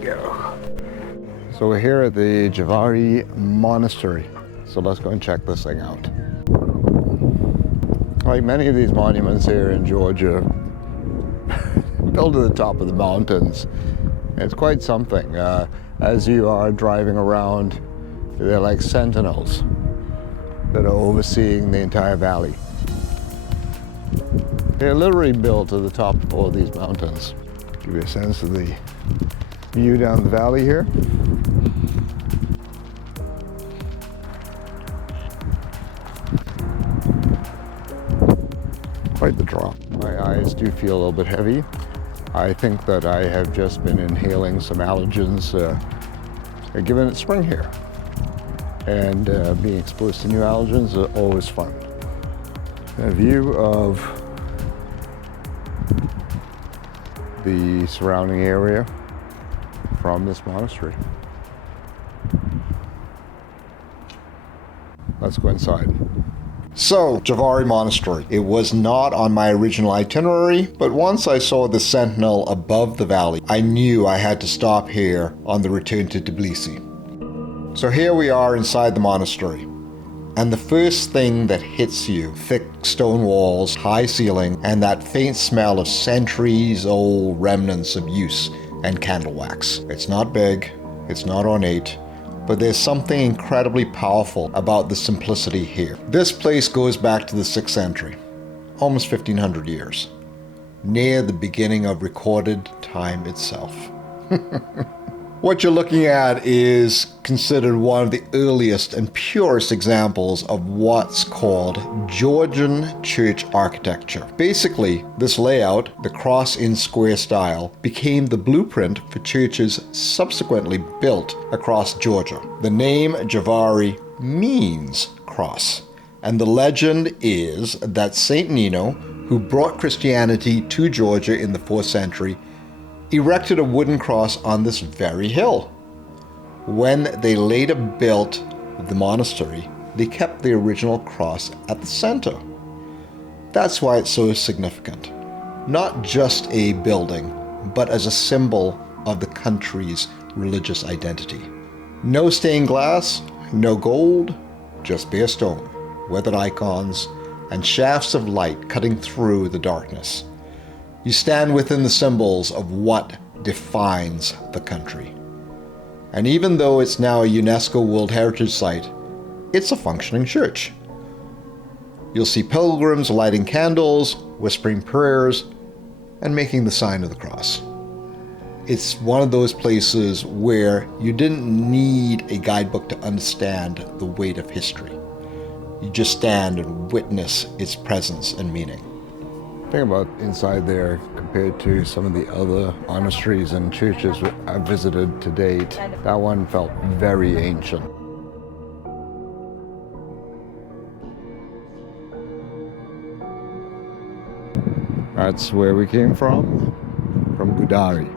go. So we're here at the Jvari Monastery. So let's go and check this thing out. Like many of these monuments here in Georgia, built at the top of the mountains. It's quite something. As you are driving around, they're like sentinels that are overseeing the entire valley. They're literally built at the top of all these mountains. Give you a sense of the view down the valley here. Quite the drop. My eyes do feel a little bit heavy. I think that I have just been inhaling some allergens given it's spring here. And being exposed to new allergens is always fun. A view of the surrounding area from this monastery. Let's go inside. So, Jvari Monastery. It was not on my original itinerary, but once I saw the sentinel above the valley, I knew I had to stop here on the return to Tbilisi. So here we are inside the monastery. And the first thing that hits you, thick stone walls, high ceiling, and that faint smell of centuries-old remnants of use and candle wax. It's not big, it's not ornate, but there's something incredibly powerful about the simplicity here. This place goes back to the 6th century, almost 1500 years, near the beginning of recorded time itself. What you're looking at is considered one of the earliest and purest examples of what's called Georgian church architecture. Basically, this layout, the cross in square style, became the blueprint for churches subsequently built across Georgia. The name Jvari means cross, and the legend is that Saint Nino, who brought Christianity to Georgia in the 4th century, erected a wooden cross on this very hill. When they later built the monastery, they kept the original cross at the center. That's why it's so significant. Not just a building, but as a symbol of the country's religious identity. No stained glass, no gold, just bare stone, weathered icons, and shafts of light cutting through the darkness. You stand within the symbols of what defines the country. And even though it's now a UNESCO World Heritage Site, it's a functioning church. You'll see pilgrims lighting candles, whispering prayers, and making the sign of the cross. It's one of those places where you didn't need a guidebook to understand the weight of history. You just stand and witness its presence and meaning. Think about inside there compared to some of the other monasteries and churches I've visited to date. That one felt very ancient. That's where we came from Gudauri.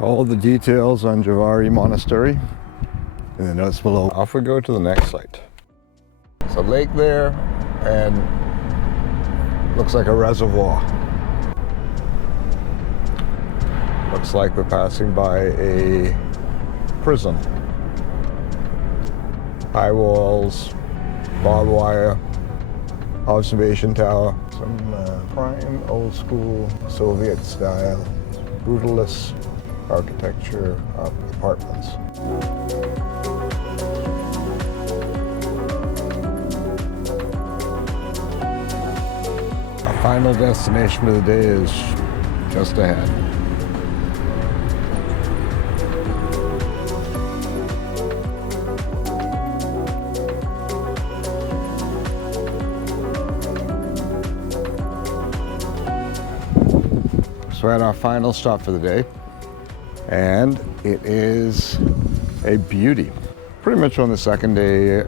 All the details on Jvari Monastery in the notes below. Off we go to the next site. There's a lake there and looks like a reservoir. Looks like we're passing by a prison. High walls, barbed wire, observation tower, some prime old school Soviet style, brutalist architecture of apartments. Our final destination of the day is just ahead. So we're at our final stop for the day. And it is a beauty. Pretty much on the second day,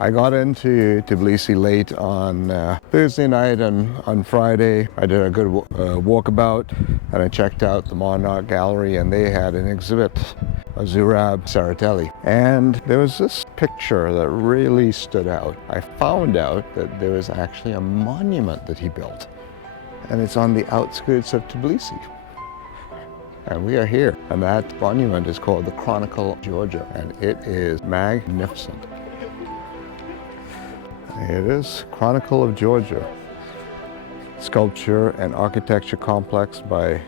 I got into Tbilisi late on Thursday night, and on Friday I did a good walkabout, and I checked out the Monarch Gallery, and they had an exhibit Zurab Tsereteli. And there was this picture that really stood out. I found out that there was actually a monument that he built, and it's on the outskirts of Tbilisi. And we are here, and that monument is called the Chronicle of Georgia, and it is magnificent. It is Chronicle of Georgia, sculpture and architecture complex by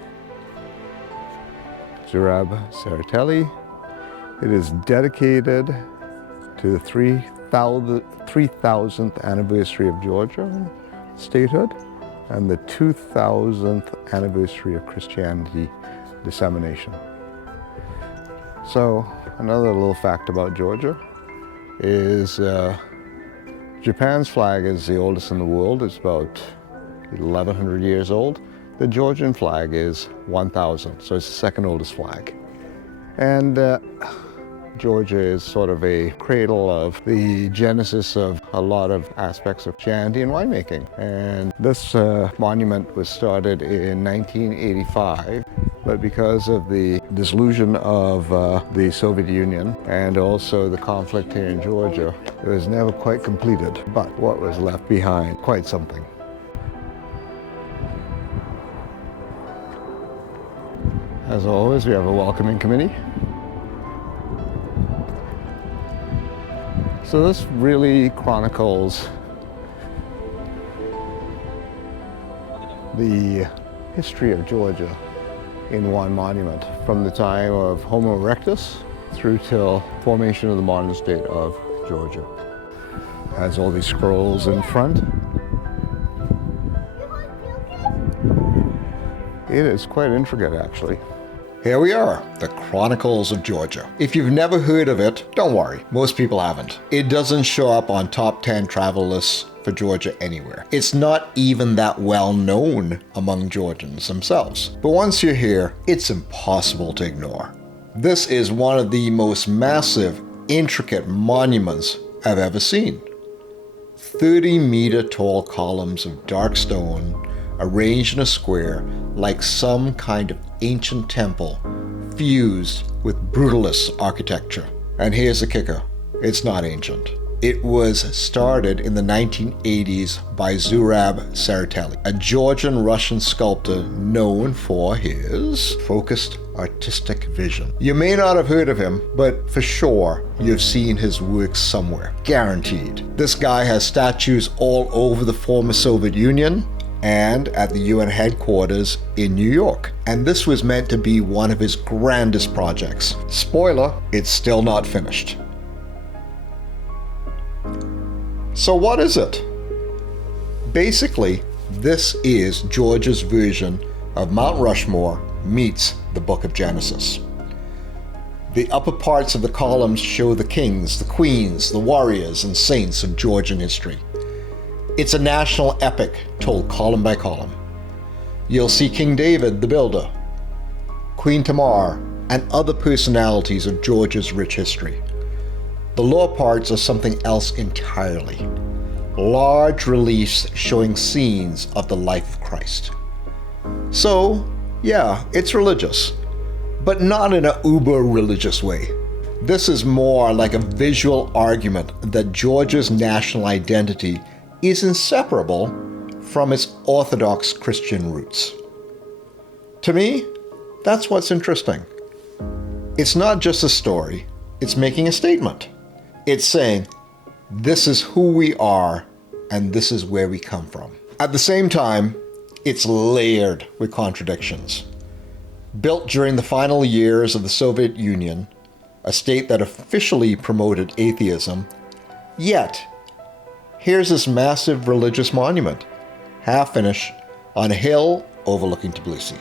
Zurab Tsereteli. It is dedicated to the 3000th anniversary of Georgia statehood and the 2000th anniversary of Christianity dissemination. So another little fact about Georgia is Japan's flag is the oldest in the world. It's about 1100 years old. The Georgian flag is 1000, so it's the second oldest flag. And Georgia is sort of a cradle of the genesis of a lot of aspects of Christianity and winemaking. And this monument was started in 1985, but because of the dissolution of the Soviet Union and also the conflict here in Georgia, it was never quite completed. But what was left behind, quite something. As always, we have a welcoming committee. So this really chronicles the history of Georgia in one monument, from the time of Homo erectus through till formation of the modern state of Georgia. Has all these scrolls in front. It is quite intricate, actually. Here we are, the Chronicles of Georgia. If you've never heard of it, don't worry, most people haven't. It doesn't show up on top 10 travel lists for Georgia anywhere. It's not even that well known among Georgians themselves. But once you're here, it's impossible to ignore. This is one of the most massive, intricate monuments I've ever seen. 30-meter tall columns of dark stone arranged in a square like some kind of ancient temple fused with brutalist architecture. And here's the kicker, it's not ancient. It was started in the 1980s by Zurab Tsereteli, a Georgian-Russian sculptor known for his focused artistic vision. You may not have heard of him, but for sure you've seen his work somewhere, guaranteed. This guy has statues all over the former Soviet Union and at the UN headquarters in New York. And this was meant to be one of his grandest projects. Spoiler, it's still not finished. So what is it? Basically, this is Georgia's version of Mount Rushmore meets the Book of Genesis. The upper parts of the columns show the kings, the queens, the warriors, and saints of Georgian history. It's a national epic told column by column. You'll see King David, the builder, Queen Tamar, and other personalities of Georgia's rich history. The lower parts are something else entirely. Large reliefs showing scenes of the life of Christ. So, yeah, it's religious, but not in an uber-religious way. This is more like a visual argument that Georgia's national identity is inseparable from its Orthodox Christian roots. To me, that's what's interesting. It's not just a story, it's making a statement. It's saying, this is who we are and this is where we come from. At the same time, it's layered with contradictions. Built during the final years of the Soviet Union, a state that officially promoted atheism, yet here's this massive religious monument, half-finished, on a hill overlooking Tbilisi.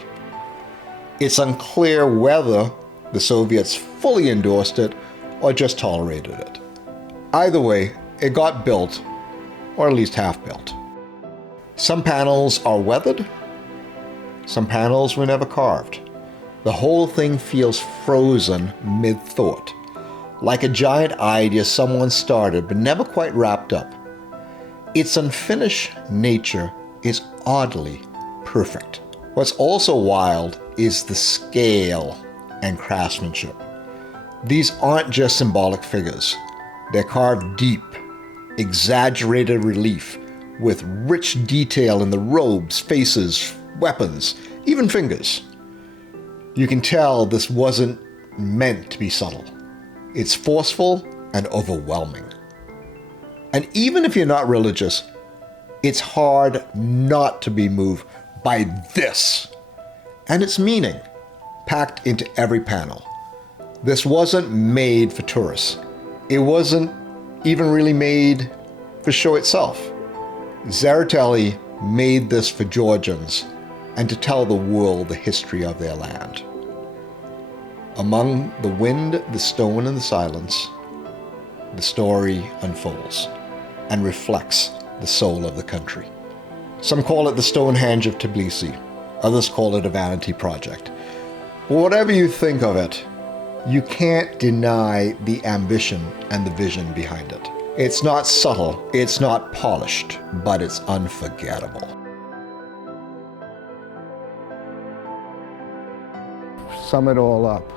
It's unclear whether the Soviets fully endorsed it or just tolerated it. Either way, it got built, or at least half-built. Some panels are weathered, some panels were never carved. The whole thing feels frozen mid-thought, like a giant idea someone started but never quite wrapped up. Its unfinished nature is oddly perfect. What's also wild is the scale and craftsmanship. These aren't just symbolic figures. They're carved deep, exaggerated relief with rich detail in the robes, faces, weapons, even fingers. You can tell this wasn't meant to be subtle. It's forceful and overwhelming. And even if you're not religious, it's hard not to be moved by this and its meaning packed into every panel. This wasn't made for tourists. It wasn't even really made for show itself. Tsereteli made this for Georgians and to tell the world the history of their land. Among the wind, the stone, and the silence, the story unfolds and reflects the soul of the country. Some call it the Stonehenge of Tbilisi. Others call it a vanity project. But whatever you think of it, you can't deny the ambition and the vision behind it. It's not subtle, it's not polished, but it's unforgettable. Sum it all up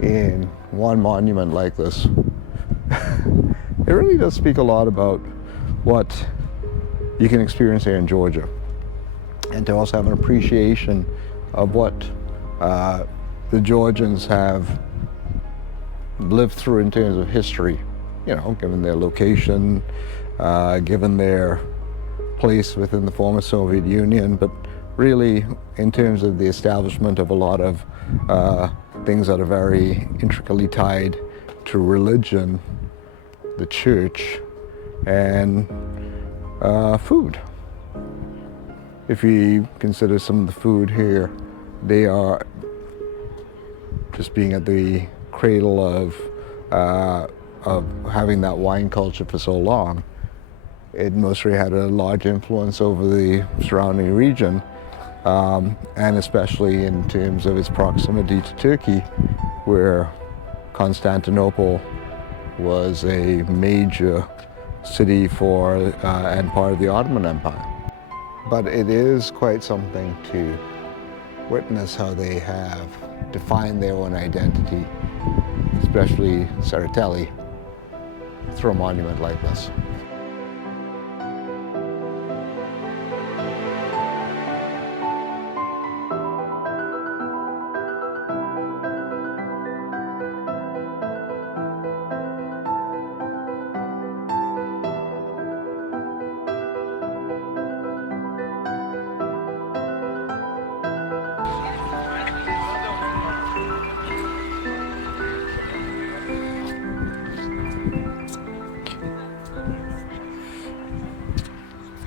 in one monument like this. It really does speak a lot about what you can experience here in Georgia, and to also have an appreciation of what the Georgians have lived through in terms of history, you know, given their location, given their place within the former Soviet Union, but really in terms of the establishment of a lot of things that are very intricately tied to religion, the church, and food. If you consider some of the food here, they are just being at the cradle of having that wine culture for so long. It mostly had a large influence over the surrounding region, and especially in terms of its proximity to Turkey, where Constantinople was a major city for and part of the Ottoman Empire. But it is quite something to witness how they have defined their own identity, especially Tsereteli, through a monument like this.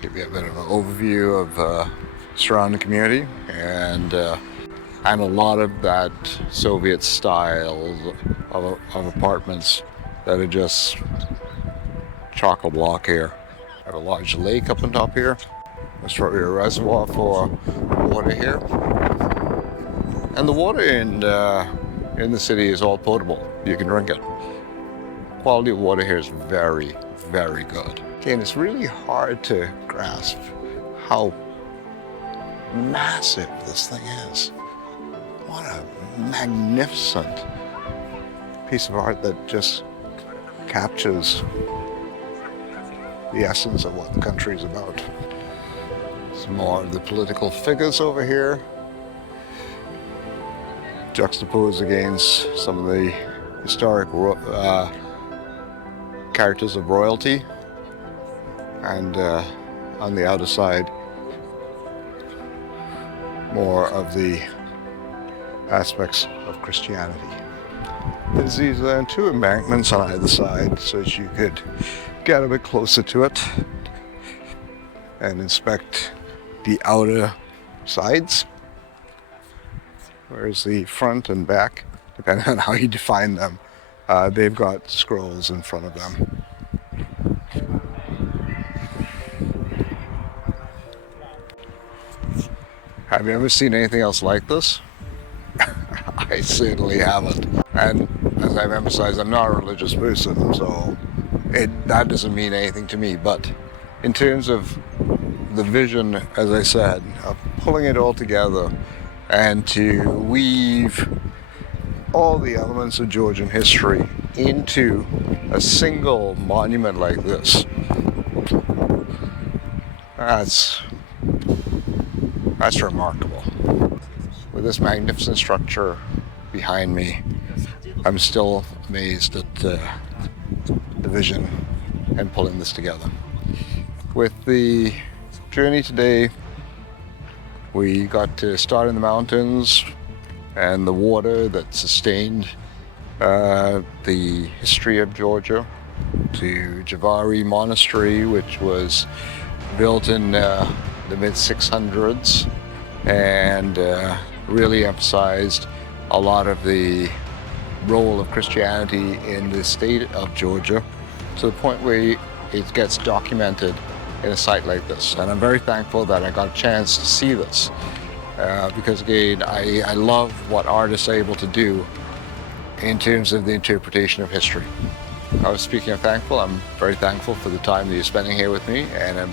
Give you a bit of an overview of the surrounding community and a lot of that Soviet style of apartments that are just chock-a-block here. I have a large lake up on top here. There's probably a reservoir for water here. And the water in the city is all potable. You can drink it. Quality of water here is very, very good. Again, it's really hard to grasp how massive this thing is. What a magnificent piece of art that just captures the essence of what the country is about. Some more of the political figures over here, juxtaposed against some of the historic characters of royalty, and on the outer side, more of the aspects of Christianity. There's these two embankments on either side so that you could get a bit closer to it and inspect the outer sides, whereas the front and back, depending on how you define them, they've got scrolls in front of them. Have you ever seen anything else like this? I certainly haven't. And as I've emphasized, I'm not a religious person, so that doesn't mean anything to me. But in terms of the vision, as I said, of pulling it all together and to weave all the elements of Georgian history into a single monument like this. That's remarkable. With this magnificent structure behind me, I'm still amazed at the vision and pulling this together. With the journey today, we got to start in the mountains and the water that sustained the history of Georgia, to Jvari Monastery, which was built in the mid-600s and really emphasized a lot of the role of Christianity in the state of Georgia, to the point where it gets documented in a site like this. And I'm very thankful that I got a chance to see this because again, I love what artists are able to do in terms of the interpretation of history. I was speaking of thankful, I'm very thankful for the time that you're spending here with me, and I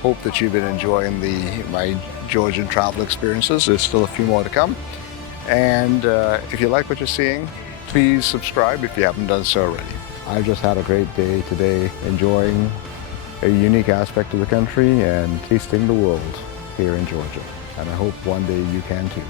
hope that you've been enjoying my Georgian travel experiences. There's still a few more to come. And if you like what you're seeing, please subscribe if you haven't done so already. I've just had a great day today, enjoying a unique aspect of the country and tasting the world here in Georgia. And I hope one day you can too.